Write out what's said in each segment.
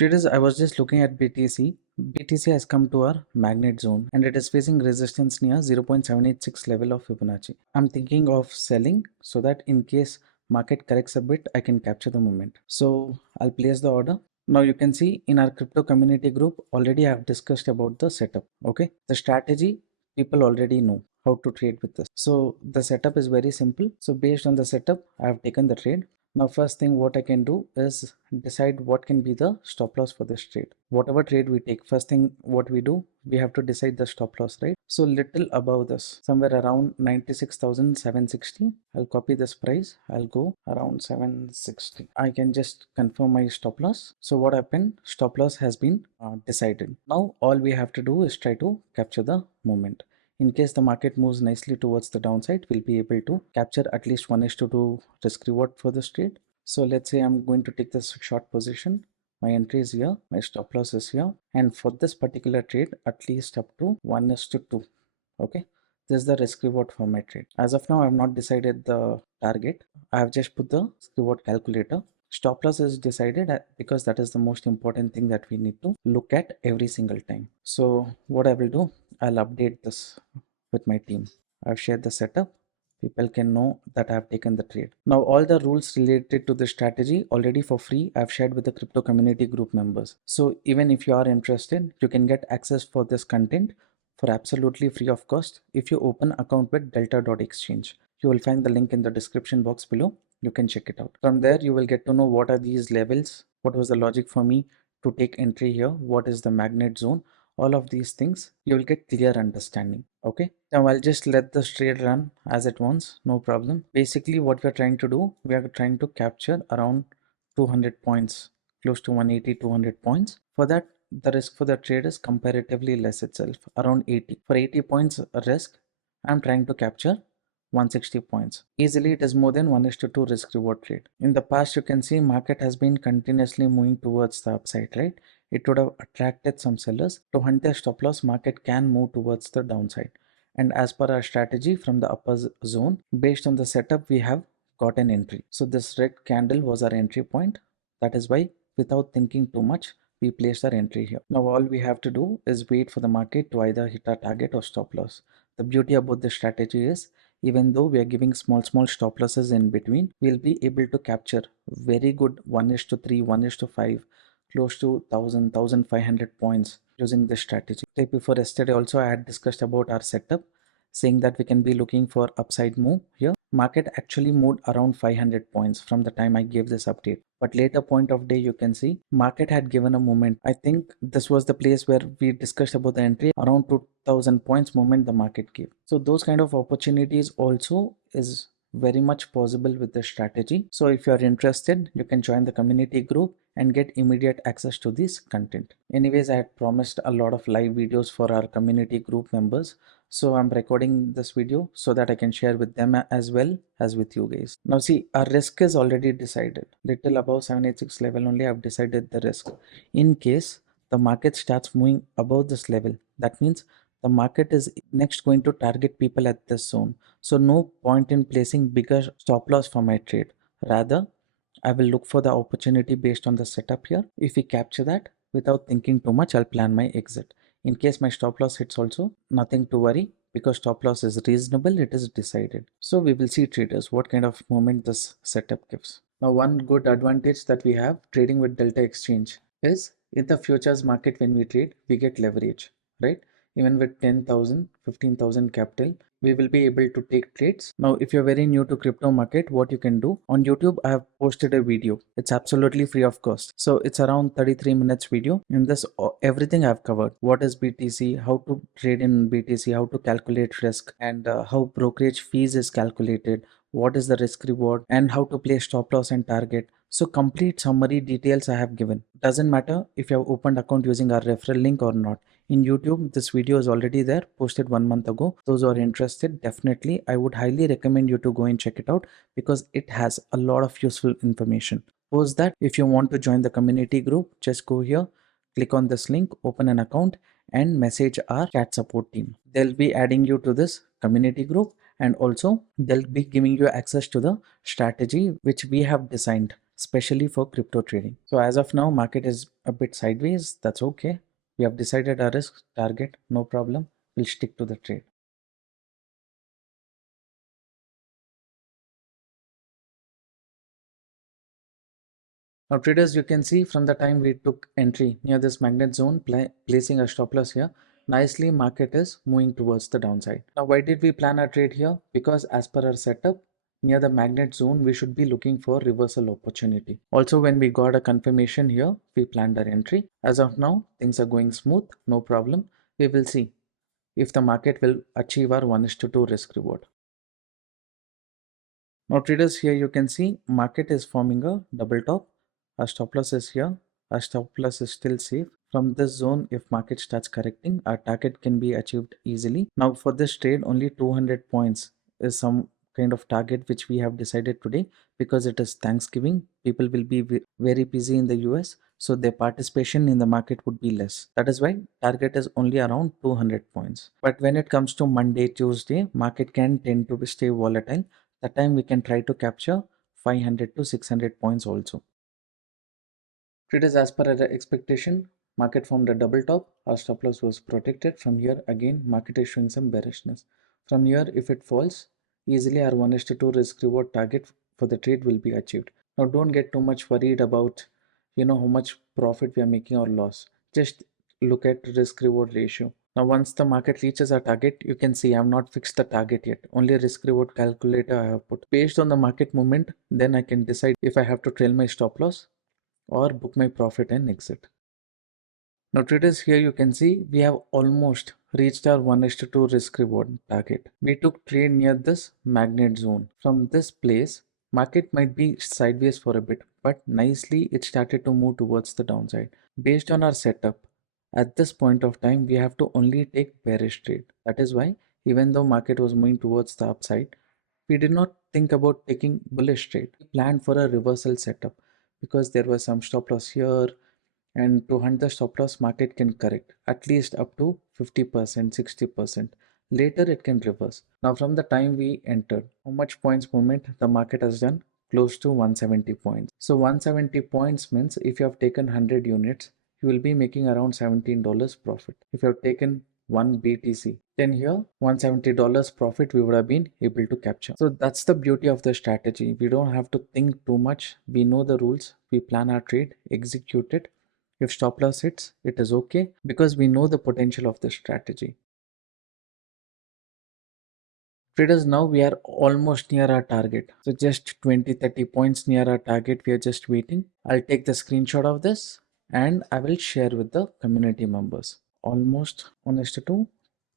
Traders, I was just looking at BTC. BTC has come to our magnet zone and it is facing resistance near 0.786 level of Fibonacci. I'm thinking of selling so that in case market corrects a bit, I can capture the moment. So I'll place the order. Now you can see in our crypto community group, already I have discussed about the setup. Okay. The strategy, people already know how to trade with this. So the setup is very simple. So based on the setup, I have taken the trade. Now first thing what I can do is decide what can be the stop loss for this trade. Whatever trade we take, first thing what we do, we have to decide the stop loss, right? So little above this, somewhere around 96,760. I'll copy this price. I'll go around 760. I can just confirm my stop loss. So what happened? Stop loss has been decided. Now all we have to do is try to capture the moment. In case the market moves nicely towards the downside, we'll be able to capture at least 1:2 risk reward for this trade. So let's say I'm going to take this short position. My entry is here, my stop loss is here, and for this particular trade, at least up to 1:2. Okay, this is the risk reward for my trade. As of now, I have not decided the target. I have just put the risk reward calculator. Stop loss is decided because that is the most important thing that we need to look at every single time. So what I will do, I'll update this with my team. I've shared the setup. People can know that I've taken the trade. Now all the rules related to the strategy already for free I've shared with the crypto community group members. So even if you are interested, you can get access for this content for absolutely free of cost if you open account with delta.exchange. You will find the link in the description box below. You can check it out. From there you will get to know what are these levels, what was the logic for me to take entry here, what is the magnet zone, all of these things you will get clear understanding. Okay, now I'll just let the trade run as it wants, no problem. Basically what we're trying to do, we are trying to capture around 200 points, close to 180 200 points. For that the risk for the trade is comparatively less itself, around 80. For 80 points risk, I'm trying to capture 160 points. Easily it is more than 1:2 risk reward trade. In the past you can see market has been continuously moving towards the upside, right? It would have attracted some sellers. To hunt their stop loss, market can move towards the downside. And as per our strategy from the upper zone, based on the setup, we have got an entry. So this red candle was our entry point. That is why without thinking too much, we placed our entry here. Now all we have to do is wait for the market to either hit our target or stop loss. The beauty about this strategy is even though we are giving small stop losses in between, we'll be able to capture very good 1:3, 1:5, close to 1,500 points using this strategy. Right before yesterday also I had discussed about our setup, saying that we can be looking for upside move here. Market actually moved around 500 points from the time I gave this update. But later point of day you can see market had given a moment. I think this was the place where we discussed about the entry around 2000 points moment the market gave. So those kind of opportunities also is very much possible with this strategy. So if you are interested, you can join the community group and get immediate access to this content. Anyways, I had promised a lot of live videos for our community group members. So I'm recording this video so that I can share with them as well as with you guys. Now see, our risk is already decided. Little above 786 level only I've decided the risk. In case the market starts moving above this level, that means the market is next going to target people at this zone. So no point in placing bigger stop loss for my trade. Rather, I will look for the opportunity based on the setup here. If we capture that without thinking too much, I'll plan my exit. In case my stop loss hits also, nothing to worry because stop loss is reasonable, it is decided. So we will see traders what kind of moment this setup gives. Now one good advantage that we have trading with Delta Exchange is in the futures market when we trade, we get leverage, right? Even with 10,000, 15,000 capital, we will be able to take trades. Now, if you're very new to crypto market, what you can do on YouTube, I have posted a video. It's absolutely free of cost. So it's around 33 minutes video. In this, everything I've covered. What is BTC, how to trade in BTC, how to calculate risk, and how brokerage fees is calculated, what is the risk reward, and how to place stop loss and target. So complete summary details I have given. Doesn't matter if you have opened account using our referral link or not. In YouTube, this video is already there, posted 1 month ago. Those who are interested, definitely, I would highly recommend you to go and check it out because it has a lot of useful information. Post that, if you want to join the community group, just go here, click on this link, open an account and message our chat support team. They'll be adding you to this community group and also they'll be giving you access to the strategy which we have designed especially for crypto trading. So as of now, market is a bit sideways. That's okay. We have decided our risk target, no problem. We'll stick to the trade. Now traders, you can see from the time we took entry near this magnet zone, placing a stop loss here, nicely market is moving towards the downside. Now why did we plan our trade here? Because as per our setup, near the magnet zone, we should be looking for reversal opportunity. Also, when we got a confirmation here, we planned our entry. As of now, things are going smooth, no problem. We will see if the market will achieve our 1:2 risk reward. Now traders, here you can see market is forming a double top. Our stop loss is here. Our stop loss is still safe. From this zone, if market starts correcting, our target can be achieved easily. Now for this trade, only 200 points is some kind of target which we have decided today, because it is Thanksgiving. People will be very busy in the US, so their participation in the market would be less. That is why target is only around 200 points. But when it comes to Monday, Tuesday, market can tend to stay volatile. That time we can try to capture 500 to 600 points also. Traders, as per our expectation, market formed a double top. Our stop loss was protected. From here, again, market is showing some bearishness. From here, if it falls, easily our 1:2 risk reward target for the trade will be achieved. Now, don't get too much worried about, how much profit we are making or loss. Just look at risk reward ratio. Now, once the market reaches our target, you can see I have not fixed the target yet. Only risk reward calculator I have put. Based on the market movement, then I can decide if I have to trail my stop loss or book my profit and exit. Now traders, here you can see we have almost reached our 1:2 risk reward target. We took trade near this magnet zone. From this place, market might be sideways for a bit, but nicely it started to move towards the downside. Based on our setup, at this point of time, we have to only take bearish trade. That is why, even though market was moving towards the upside, we did not think about taking bullish trade. We planned for a reversal setup because there was some stop loss here, and to hunt the stop loss, market can correct at least up to 50%, 60%. Later it can reverse. Now from the time we entered, how much points movement the market has done? Close to 170 points. So 170 points means if you have taken 100 units, you will be making around $17 profit. If you have taken one BTC, then here $170 profit we would have been able to capture. So that's the beauty of the strategy. We don't have to think too much. We know the rules. We plan our trade, execute it. If stop loss hits, it is okay because we know the potential of the strategy. Traders, now we are almost near our target. So just 20-30 points near our target. We are just waiting. I'll take the screenshot of this and I will share with the community members. Almost 1:2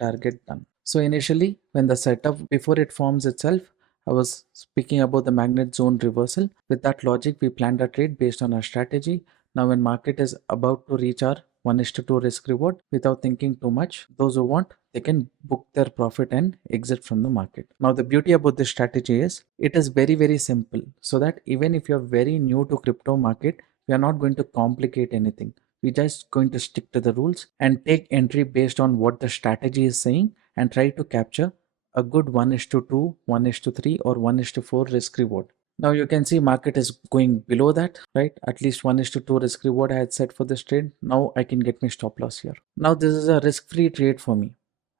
target done. So initially when the setup before it forms itself, I was speaking about the magnet zone reversal. With that logic, we planned a trade based on our strategy. Now when market is about to reach our 1:2 risk reward, without thinking too much, those who want, they can book their profit and exit from the market. Now the beauty about this strategy is it is very, very simple, so that even if you're very new to crypto market, we are not going to complicate anything. We're just going to stick to the rules and take entry based on what the strategy is saying and try to capture a good 1:2, 1:3 or 1:4 risk reward. Now you can see market is going below that, right? At least 1:2 risk reward I had set for this trade. Now I can get my stop loss here. Now this is a risk-free trade for me.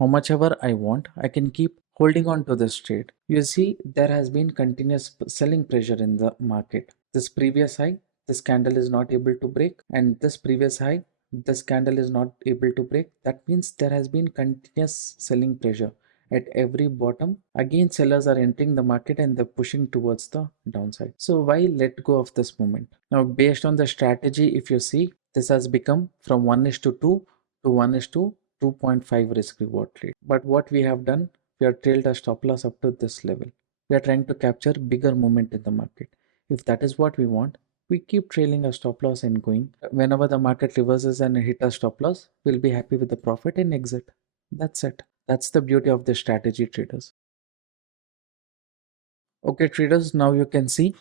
How much ever I want, I can keep holding on to this trade. You see, there has been continuous selling pressure in the market. This previous high, this candle is not able to break, and this previous high, this candle is not able to break. That means there has been continuous selling pressure. At every bottom, again sellers are entering the market and they're pushing towards the downside. So why let go of this moment? Now based on the strategy, if you see, this has become from 1:2 to 1:2 2.5 risk reward trade. But what we have done, we have trailed a stop loss up to this level. We are trying to capture bigger movement in the market. If that is what we want, we keep trailing a stop loss and going. Whenever the market reverses and hit a stop loss, we'll be happy with the profit and exit. That's it. That's the beauty of the strategy, traders. Okay, traders, now you can see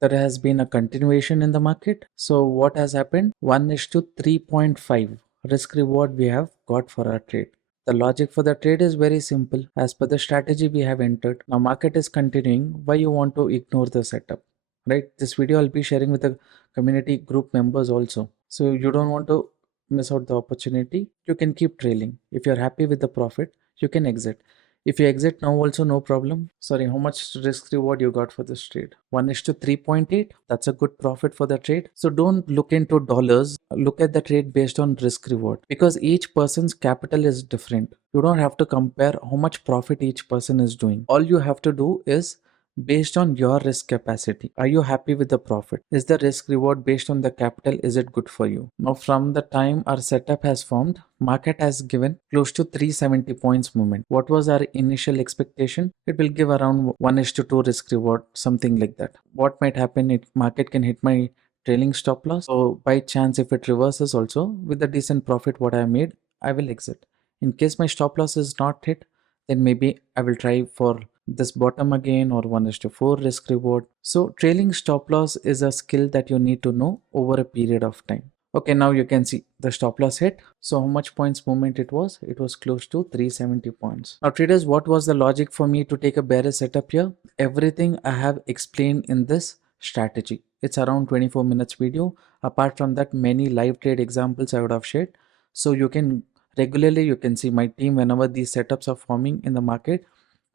there has been a continuation in the market. So what has happened? 1:3.5 risk reward we have got for our trade. The logic for the trade is very simple. As per the strategy we have entered, now market is continuing. Why you want to ignore the setup? right? This video I'll be sharing with the community group members also. So you don't want to miss out the opportunity. You can keep trailing. If you're happy with the profit, you can exit. If you exit now also, no problem. Sorry, how much risk reward you got for this trade? 1 is to 3.8. That's a good profit for the trade. So don't look into dollars. Look at the trade based on risk reward, because each person's capital is different. You don't have to compare how much profit each person is doing. All you have to do is based on your risk capacity. Are you happy with the profit? Is the risk reward based on the capital? Is it good for you? Now, from the time our setup has formed, market has given close to 370 points movement. What was our initial expectation? It will give around 1 is to 2 risk reward, something like that. What might happen? It market can hit my trailing stop loss. So by chance, if it reverses also with a decent profit what I made, I will exit. In case my stop loss is not hit, then maybe I will try for this bottom again, or 1 is to 4 risk reward. So trailing stop loss is a skill that you need to know over a period of time. Okay, now you can see the stop loss hit. So how much points movement it was? It was close to 370 points. Now traders, what was the logic for me to take a bearish setup here? Everything I have explained in this strategy. It's around 24 minutes video. Apart from that, many live trade examples I would have shared. So you can regularly, you can see my team whenever these setups are forming in the market,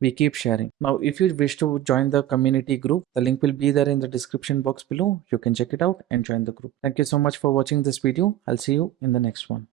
we keep sharing. Now, if you wish to join the community group, the link will be there in the description box below. You can check it out and join the group. Thank you so much for watching this video. I'll see you in the next one.